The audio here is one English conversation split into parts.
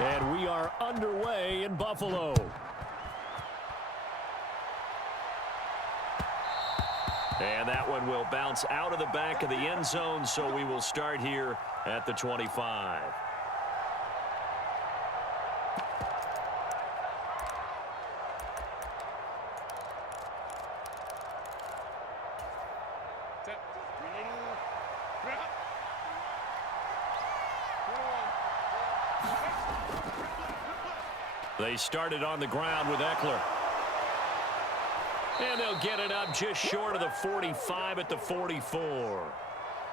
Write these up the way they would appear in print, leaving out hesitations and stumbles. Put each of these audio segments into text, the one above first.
And we are underway in Buffalo. And that one will bounce out of the back of the end zone, so we will start here at the 25. They started on the ground with Eckler. And they'll get it up just short of the 45 at the 44.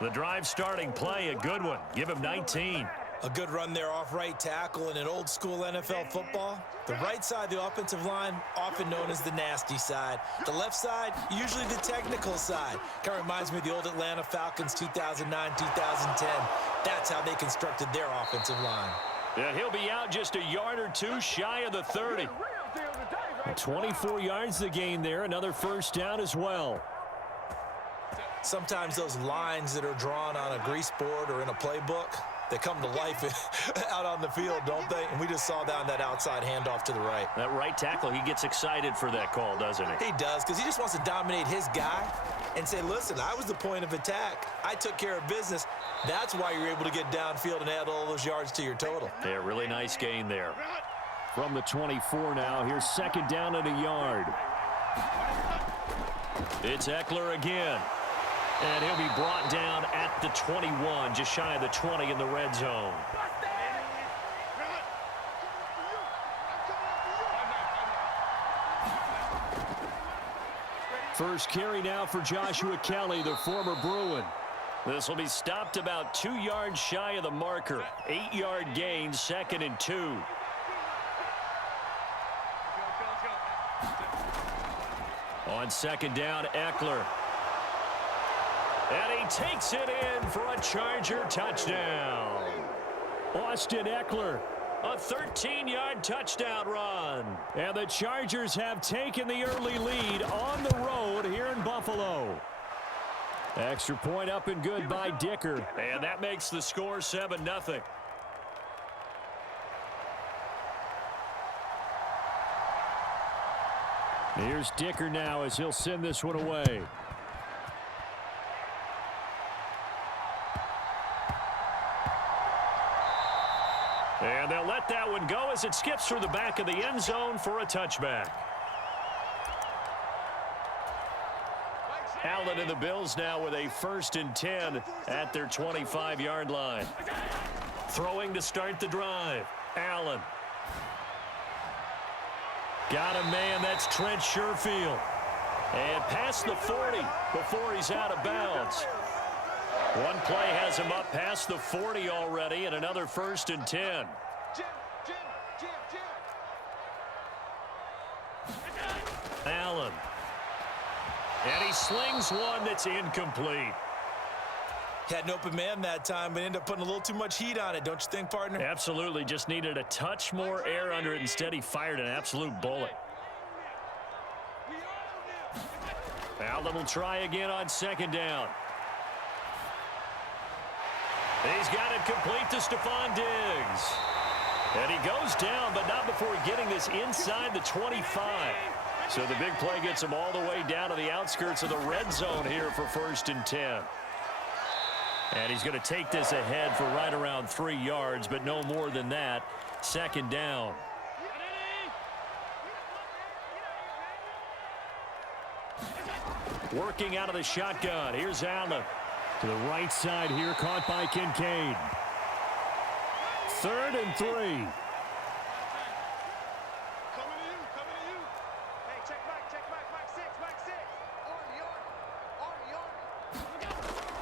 The drive starting play, a good one. Give him 19. A good run there off right tackle in an old school NFL football. The right side of the offensive line, often known as the nasty side. The left side, usually the technical side. Kind of reminds me of the old Atlanta Falcons 2009, 2010. That's how they constructed their offensive line. And he'll be out just a yard or two shy of the 30. 24 yards to gain there. Another first down as well. Sometimes those lines that are drawn on a grease board or in a playbook, they come to life out on the field, don't they? And we just saw that on that outside handoff to the right. That right tackle, he gets excited for that call, doesn't he? He does, because he just wants to dominate his guy and say, listen, I was the point of attack. I took care of business. That's why you're able to get downfield and add all those yards to your total. Yeah, really nice gain there. From the 24 now, here's second down and a yard. It's Eckler again. And he'll be brought down at the 21, just shy of the 20 in the red zone. First carry now for Joshua Kelly, the former Bruin. This will be stopped about 2 yards shy of the marker. 8-yard gain, 2nd and 2. On second down, Eckler. And he takes it in for a Charger touchdown. Austin Eckler, a 13-yard touchdown run. And the Chargers have taken the early lead on the road here in Buffalo. Extra point up and good by Dicker. And that makes the score 7-0. Here's Dicker now as he'll send this one away. And they'll let that one go as it skips through the back of the end zone for a touchback. Allen and the Bills now with a 1st and 10 at their 25-yard line. Throwing to start the drive. Allen. Got a man, that's Trent Sherfield. And past the 40 before he's out of bounds. One play has him up past the 40 already, and another 1st and 10. Allen. And he slings one that's incomplete. Had an open man that time, but ended up putting a little too much heat on it, don't you think, partner? Absolutely. Just needed a touch more air under it. Instead, he fired an absolute bullet. Allen will try again on second down. He's got it complete to Stephon Diggs. And he goes down, but not before getting this inside the 25. So the big play gets him all the way down to the outskirts of the red zone here for 1st and 10. And he's going to take this ahead for right around 3 yards, but no more than that. Second down. Working out of the shotgun. Here's Allen. To the right side here, caught by Kincaid. 3rd and 3.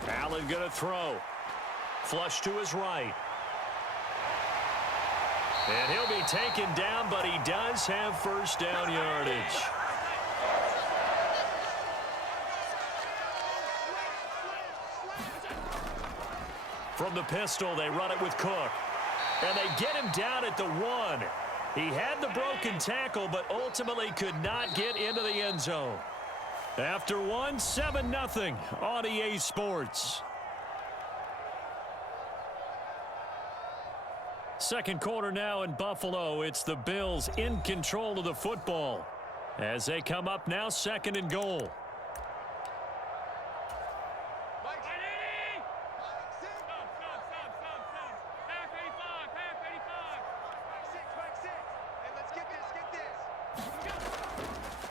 Allen going to throw. Flush to his right. And he'll be taken down, but he does have 1st down yardage. From the pistol, they run it with Cook. And they get him down at the 1. He had the broken tackle, but ultimately could not get into the end zone. After 1, 7-0 on EA Sports. Second quarter now in Buffalo. It's the Bills in control of the football as they come up now, second and goal.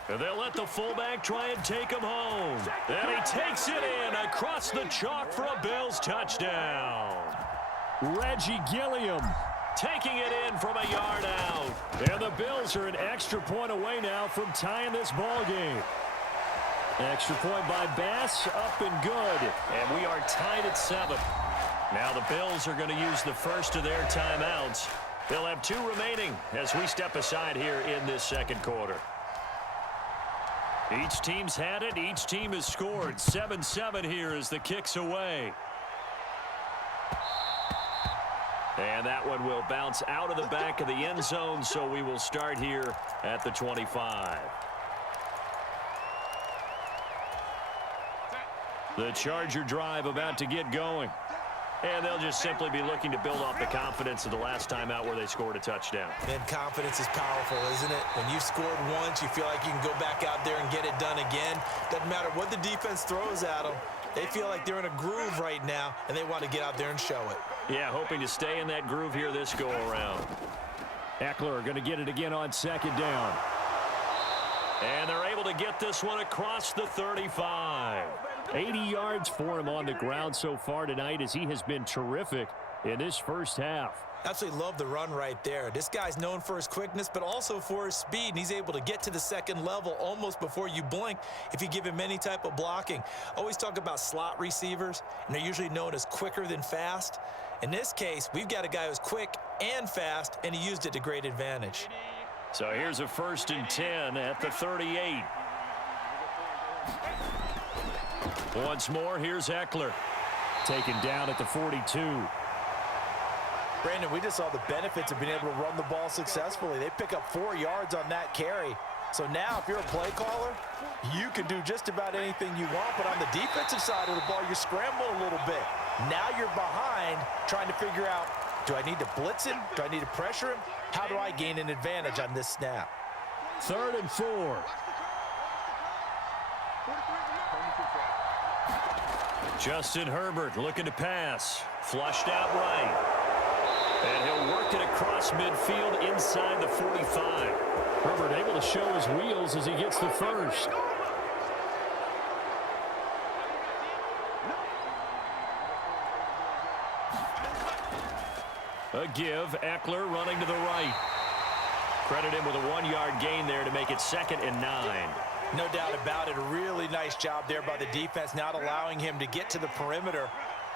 And they'll let the fullback try and take him home. And he takes it in across the chalk for a Bills touchdown. Reggie Gilliam taking it in from a yard out. And the Bills are an extra point away now from tying this ball game. Extra point by Bass, up and good. And we are tied at 7. Now the Bills are going to use the first of their timeouts. They'll have 2 remaining as we step aside here in this second quarter. Each team's had it. Each team has scored. 7-7 here as the kick's away. And that one will bounce out of the back of the end zone, so we will start here at the 25. The Charger drive about to get going. And they'll just simply be looking to build off the confidence of the last time out where they scored a touchdown. And confidence is powerful, isn't it? When you've scored once, you feel like you can go back out there and get it done again. Doesn't matter what the defense throws at them. They feel like they're in a groove right now, and they want to get out there and show it. Yeah, hoping to stay in that groove here this go-around. Eckler going to get it again on second down. And they're able to get this one across the 35. 80 yards for him on the ground so far tonight as he has been terrific in this first half. Absolutely love the run right there. This guy's known for his quickness, but also for his speed, and he's able to get to the second level almost before you blink if you give him any type of blocking. Always talk about slot receivers, and they're usually known as quicker than fast. In this case, we've got a guy who's quick and fast, and he used it to great advantage. So here's a 1st and 10 at the 38. Once more, here's Eckler. Taken down at the 42. Brandon, we just saw the benefits of being able to run the ball successfully. They pick up 4 yards on that carry. So now, if you're a play caller, you can do just about anything you want. But on the defensive side of the ball, you scramble a little bit. Now you're behind trying to figure out, do I need to blitz him? Do I need to pressure him? How do I gain an advantage on this snap? 3rd and 4. Justin Herbert looking to pass. Flushed out right. And he'll work it across midfield inside the 45. Herbert able to show his wheels as he gets the first. A give. Eckler running to the right. Credit him with a 1-yard gain there to make it 2nd and 9. No doubt about it. A really nice job there by the defense, not allowing him to get to the perimeter.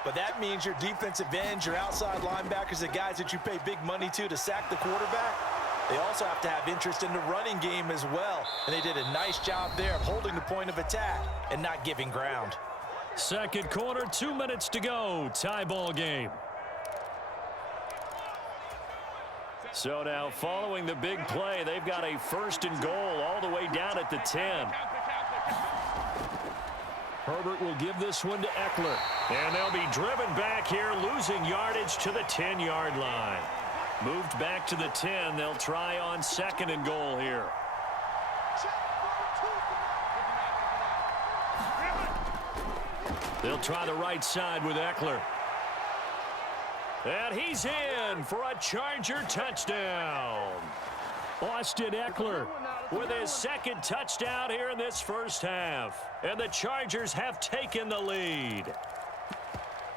But that means your defensive ends, your outside linebackers, the guys that you pay big money to sack the quarterback, they also have to have interest in the running game as well. And they did a nice job there of holding the point of attack and not giving ground. Second quarter, 2 minutes to go. Tie ball game. So now following the big play, they've got a 1st and goal all the way down at the 10. Herbert will give this one to Eckler. And they'll be driven back here, losing yardage to the 10-yard line. Moved back to the 10. They'll try on 2nd and goal here. They'll try the right side with Eckler. And he's in for a Charger touchdown. Austin Eckler with his 2nd touchdown here in this first half. And the Chargers have taken the lead.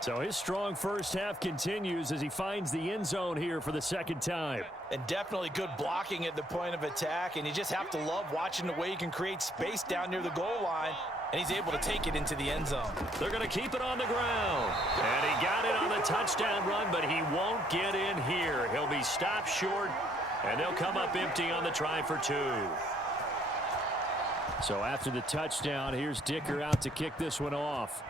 So his strong first half continues as he finds the end zone here for the 2nd time. And definitely good blocking at the point of attack. And you just have to love watching the way he can create space down near the goal line. And he's able to take it into the end zone. They're going to keep it on the ground. And he got it on the touchdown run, but he won't get in here. He'll be stopped short, and they'll come up empty on the try for 2. So after the touchdown, here's Dicker out to kick this one off.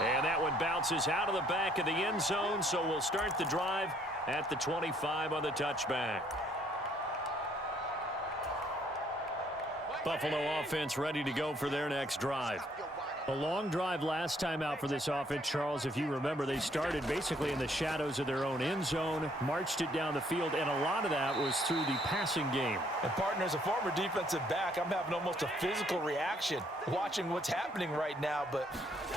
And that one bounces out of the back of the end zone, so we'll start the drive at the 25 on the touchback. Buffalo offense ready to go for their next drive. A long drive last time out for this offense, Charles. If you remember, they started basically in the shadows of their own end zone, marched it down the field, and a lot of that was through the passing game. And partner, as a former defensive back, I'm having almost a physical reaction watching what's happening right now. But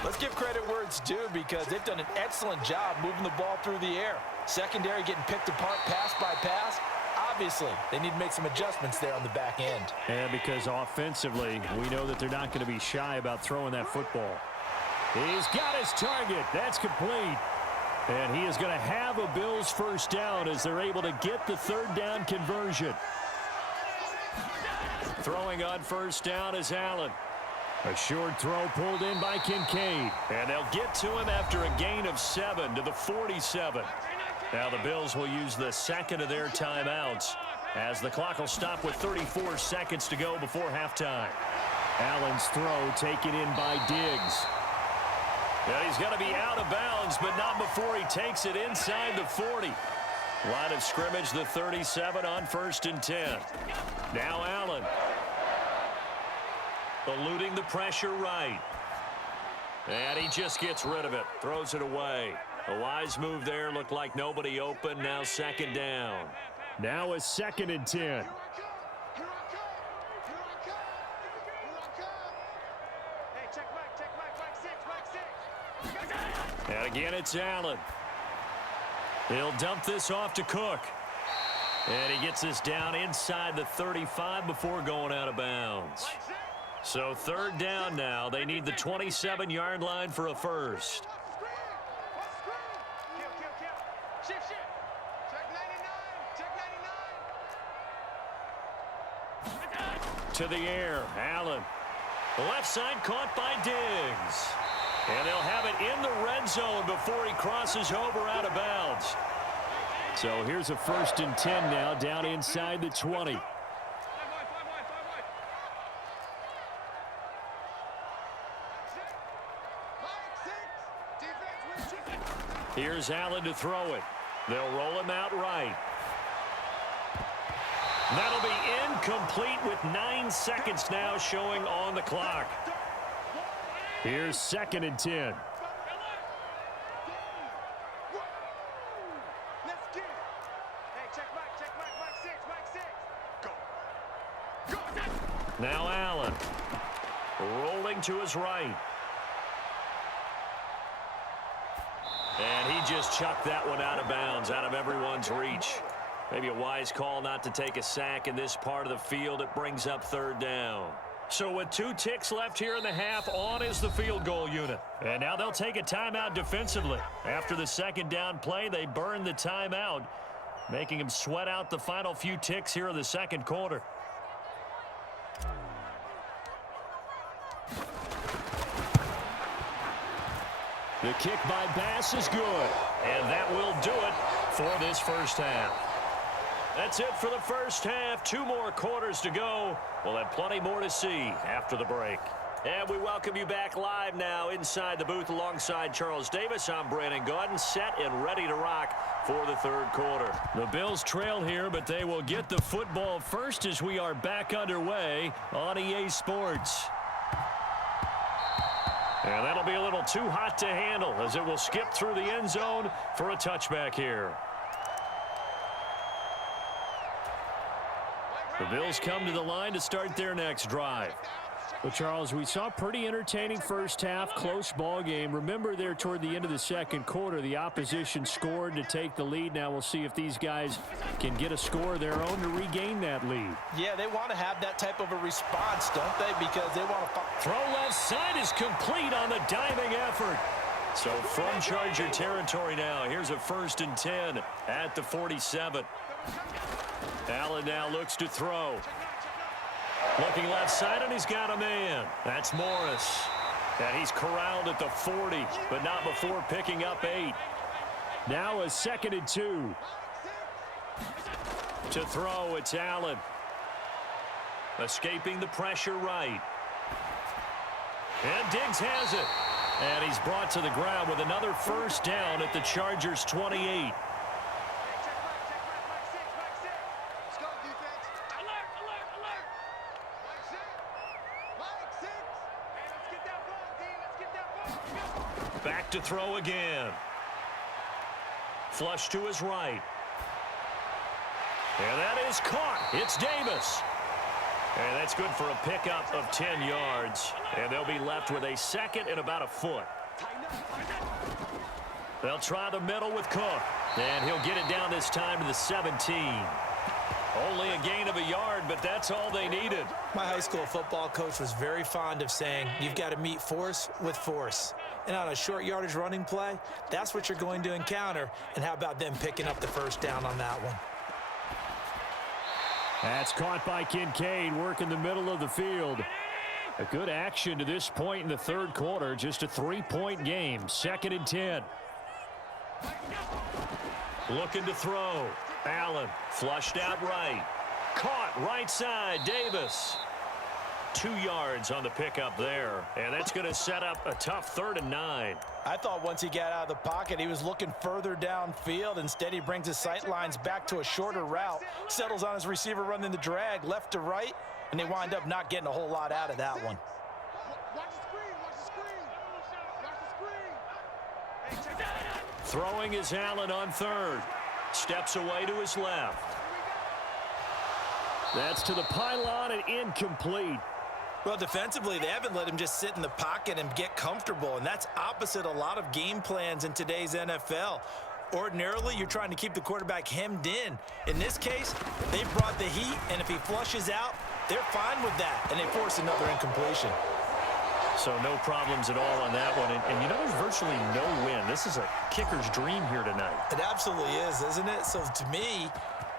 let's give credit where it's due, because they've done an excellent job moving the ball through the air. Secondary getting picked apart pass by pass. Obviously, they need to make some adjustments there on the back end. And because offensively, we know that they're not going to be shy about throwing that football. He's got his target. That's complete. And he is going to have a Bills first down as they're able to get the third down conversion. Throwing on first down is Allen. A short throw pulled in by Kincaid. And they'll get to him after a gain of 7 to the 47. Now the Bills will use the second of their timeouts as the clock will stop with 34 seconds to go before halftime. Allen's throw taken in by Diggs. And he's going to be out of bounds, but not before he takes it inside the 40. Line of scrimmage, the 37 on 1st and 10. Now Allen. Eluding the pressure right. And he just gets rid of it. Throws it away. A wise move there. Looked like nobody open. Now 2nd down. Now a 2nd and 10. And again, it's Allen. He'll dump this off to Cook. And he gets this down inside the 35 before going out of bounds. So 3rd down now. They need the 27-yard line for a first. To the air, Allen. The left side caught by Diggs. And they'll have it in the red zone before he crosses over out of bounds. So here's a 1st and 10 now, down inside the 20. Here's Allen to throw it. They'll roll him out right. That'll be incomplete with 9 seconds now showing on the clock. Here's 2nd and 10. Now Allen. Rolling to his right. And he just chucked that one out of bounds, out of everyone's reach. Maybe a wise call not to take a sack in this part of the field. It brings up 3rd down. So with 2 ticks left here in the half, on is the field goal unit. And now they'll take a timeout defensively. After the 2nd down play, they burn the timeout, making them sweat out the final few ticks here in the 2nd quarter. The kick by Bass is good. And that will do it for this first half. That's it for the first half. 2 more quarters to go. We'll have plenty more to see after the break. And we welcome you back live now inside the booth alongside Charles Davis. I'm Brandon Gaudin, set and ready to rock for the 3rd quarter. The Bills trail here, but they will get the football first as we are back underway on EA Sports. And that'll be a little too hot to handle as it will skip through the end zone for a touchback here. The Bills come to the line to start their next drive. Well, Charles, we saw a pretty entertaining first half, close ball game. Remember there toward the end of the 2nd quarter, the opposition scored to take the lead. Now we'll see if these guys can get a score of their own to regain that lead. Yeah, they want to have that type of a response, don't they? Because they want to... Throw left side is complete on the diving effort. So from Charger territory now, here's a 1st and 10 at the 47. Allen now looks to throw. Looking left side, and he's got a man. That's Morris. And he's corralled at the 40, but not before picking up 8. Now a 2nd and 2. To throw, it's Allen. Escaping the pressure right. And Diggs has it. And he's brought to the ground with another first down at the Chargers' 28. Back to throw again. Flush to his right. And that is caught. It's Davis. And that's good for a pickup of 10 yards. And they'll be left with a second and about a foot. They'll try the middle with Cook. And he'll get it down this time to the 17. Only a gain of a yard, but that's all they needed. My high school football coach was very fond of saying, you've got to meet force with force. And on a short yardage running play, that's what you're going to encounter. And how about them picking up the first down on that one? That's caught by Kincaid, working the middle of the field. A good action to this point in the third quarter. Just a 3-point game. 2nd and 10. Looking to throw. Allen flushed out right. Caught right side. Davis. 2 yards on the pickup there. And that's going to set up a tough 3rd and 9. I thought once he got out of the pocket, he was looking further downfield. Instead, he brings his sight lines back to a shorter route. Settles on his receiver running the drag left to right. And they wind up not getting a whole lot out of that one. Watch the screen. Watch the screen. Throwing is Allen on 3rd. Steps away to his left. That's to the pylon and incomplete. Well, defensively, they haven't let him just sit in the pocket and get comfortable, and that's opposite a lot of game plans in today's NFL. Ordinarily, you're trying to keep the quarterback hemmed in. In this case, they brought the heat, and if he flushes out, they're fine with that, and they force another incompletion. So no problems at all on that one. And you know, there's virtually no win. This is a kicker's dream here tonight. It absolutely is, isn't it? So to me,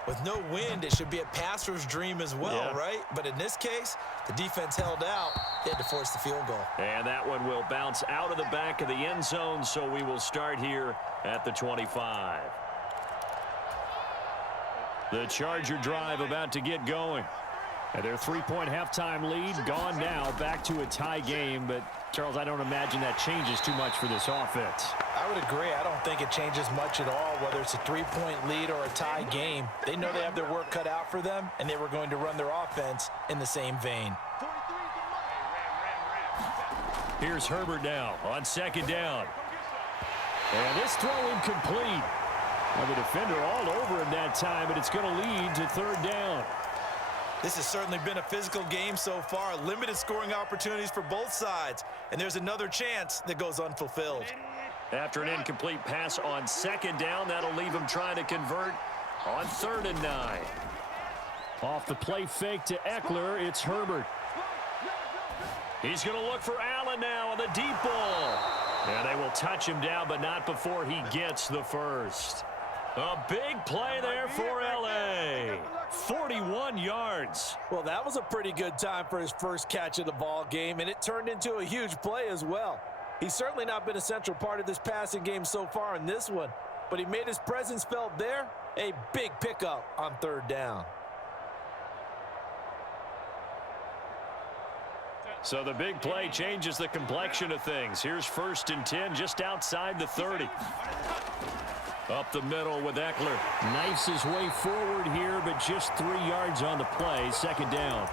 with no wind, it should be a passer's dream as well, right? But in this case, the defense held out. They had to force the field goal. And that one will bounce out of the back of the end zone, so we will start here at the 25. The Charger drive about to get going. And their 3-point halftime lead gone now, back to a tie game. But, Charles, I don't imagine that changes too much for this offense. I would agree. I don't think it changes much at all, whether it's a 3-point lead or a tie game. They know they have their work cut out for them, and they were going to run their offense in the same vein. Here's Herbert now on 2nd down. And this throw incomplete. Well, the defender all over him that time, but it's going to lead to 3rd down. This has certainly been a physical game so far. Limited scoring opportunities for both sides. And there's another chance that goes unfulfilled. After an incomplete pass on 2nd down, that'll leave him trying to convert on 3rd and 9. Off the play fake to Eckler, it's Herbert. He's going to look for Allen now on the deep ball. And they will touch him down, but not before he gets the first. A big play there for L.A. 41 yards. Well, that was a pretty good time for his first catch of the ball game, and it turned into a huge play as well. He's certainly not been a central part of this passing game so far in this one, but he made his presence felt there. A big pickup on 3rd down. So the big play changes the complexion of things. Here's 1st and 10 just outside the 30. Up the middle with Eckler. Knifes his way forward here, but just 3 yards on the play. 2nd down.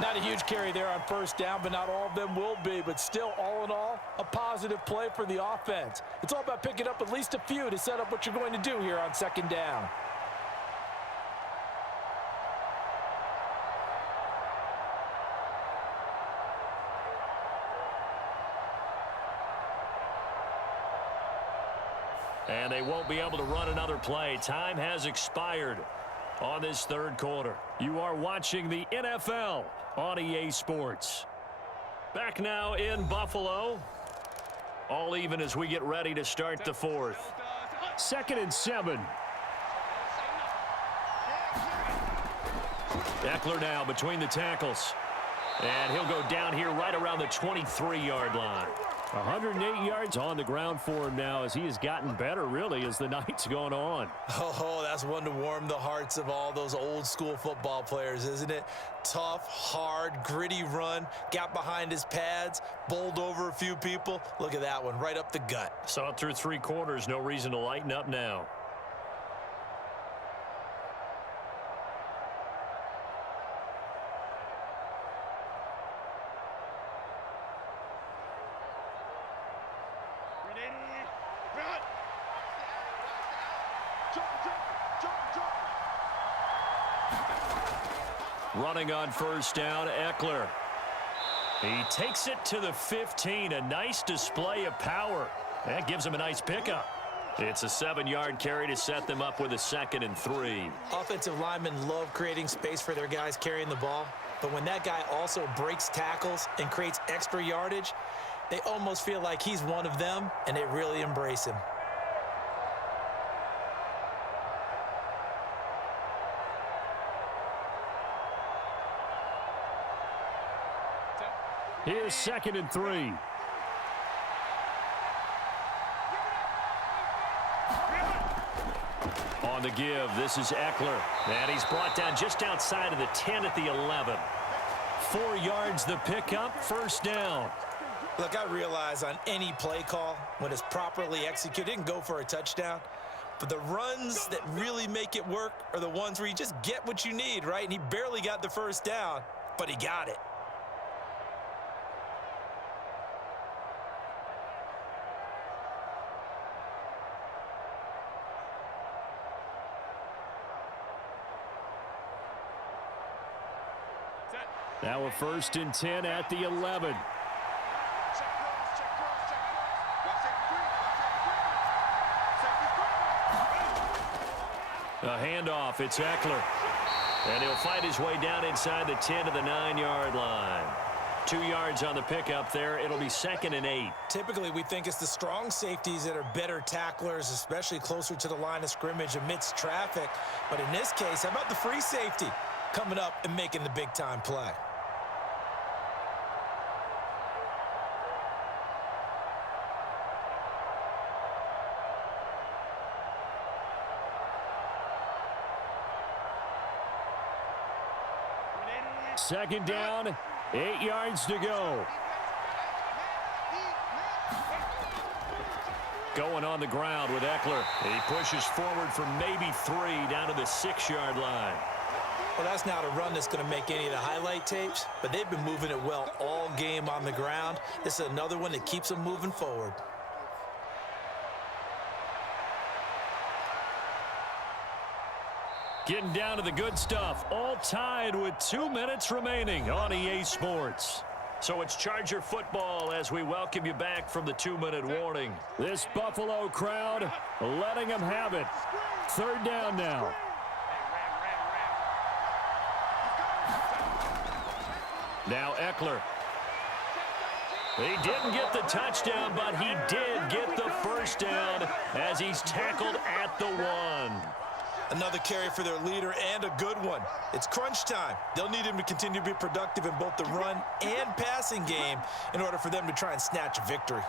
Not a huge carry there on 1st down, but not all of them will be. But still, all in all, a positive play for the offense. It's all about picking up at least a few to set up what you're going to do here on 2nd down. And they won't be able to run another play. Time has expired on this 3rd quarter. You are watching the NFL on EA Sports. Back now in Buffalo. All even as we get ready to start the 4th. 2nd and 7. Eckler now between the tackles. And he'll go down here right around the 23-yard line. 108 yards on the ground for him now as he has gotten better, really, as the night's gone on. Oh, that's one to warm the hearts of all those old school football players, isn't it? Tough, hard, gritty run, got behind his pads, bowled over a few people. Look at that one, right up the gut. Saw it through 3 quarters, no reason to lighten up now. Running on first down, Eckler. He takes it to the 15. A nice display of power. That gives him a nice pickup. It's a 7-yard carry to set them up with a 2nd and 3. Offensive linemen love creating space for their guys carrying the ball. But when that guy also breaks tackles and creates extra yardage, they almost feel like he's one of them, and they really embrace him. Here's 2nd and 3. On the give, this is Eckler. And he's brought down just outside of the 10 at the 11. 4 yards the pickup, first down. Look, I realize on any play call, when it's properly executed, it can go for a touchdown. But the runs that really make it work are the ones where you just get what you need, right? And he barely got the first down, but he got it. Now a 1st and 10 at the 11. A handoff, it's Eckler. And he'll fight his way down inside the 10 to the 9-yard line. 2 yards on the pickup there. It'll be 2nd and 8. Typically, we think it's the strong safeties that are better tacklers, especially closer to the line of scrimmage amidst traffic. But in this case, how about the free safety coming up and making the big-time play? Second down, 8 yards to go. Going on the ground with Eckler. He pushes forward for maybe 3 down to the 6-yard line. Well, that's not a run that's going to make any of the highlight tapes, but they've been moving it well all game on the ground. This is another one that keeps them moving forward. Getting down to the good stuff, all tied with 2 minutes remaining on EA Sports. So it's Charger football as we welcome you back from the 2-minute warning. This Buffalo crowd letting them have it. 3rd down now. Now Eckler. He didn't get the touchdown, but he did get the first down as he's tackled at the 1. Another carry for their leader and a good one. It's crunch time. They'll need him to continue to be productive in both the run and passing game in order for them to try and snatch a victory.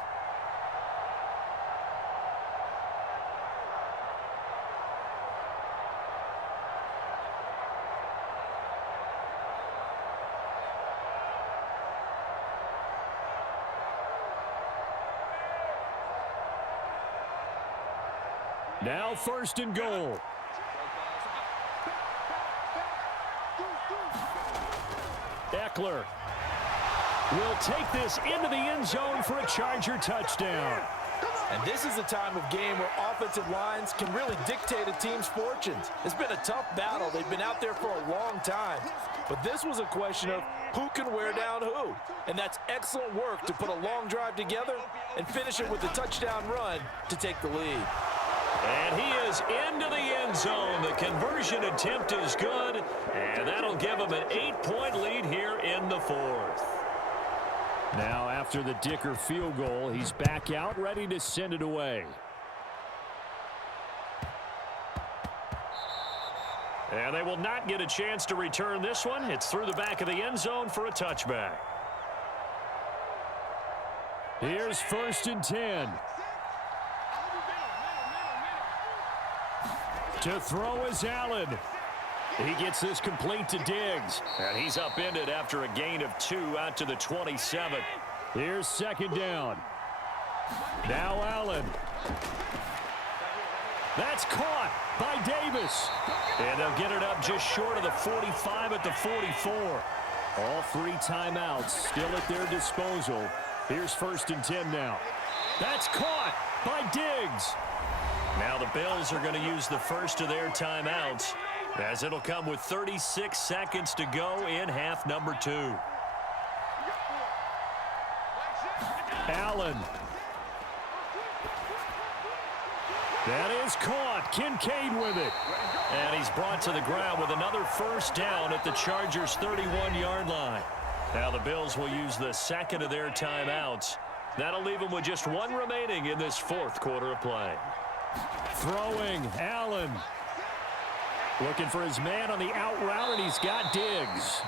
Now 1st and goal. Eckler will take this into the end zone for a Charger touchdown. And this is a time of game where offensive lines can really dictate a team's fortunes. It's been a tough battle. They've been out there for a long time. But this was a question of who can wear down who. And that's excellent work to put a long drive together and finish it with a touchdown run to take the lead. And he is into the end zone. The conversion attempt is good, and that'll give him an 8-point lead here in the 4th. Now, after the Dicker field goal, he's back out, ready to send it away. And they will not get a chance to return this one. It's through the back of the end zone for a touchback. Here's 1st and 10. To throw is Allen. He gets this complete to Diggs. And he's upended after a gain of 2 out to the 27. Here's 2nd down. Now Allen. That's caught by Davis. And they'll get it up just short of the 45 at the 44. All 3 timeouts still at their disposal. Here's 1st and 10 now. That's caught by Diggs. Now the Bills are going to use the first of their timeouts. As it'll come with 36 seconds to go in half number 2. Allen. That is caught. Kincaid with it. And he's brought to the ground with another first down at the Chargers' 31-yard line. Now the Bills will use the second of their timeouts. That'll leave them with just one remaining in this fourth quarter of play. Throwing, Allen. Looking for his man on the out route, and he's got Diggs.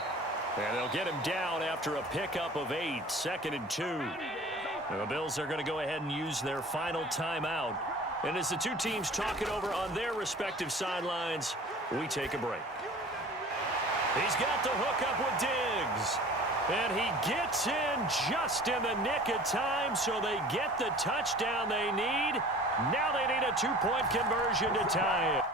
And they'll get him down after a pickup of 8, 2nd and 2. And the Bills are going to go ahead and use their final timeout. And as the two teams talk it over on their respective sidelines, we take a break. He's got the hookup with Diggs. And he gets in just in the nick of time, so they get the touchdown they need. Now they need a 2-point conversion to tie it.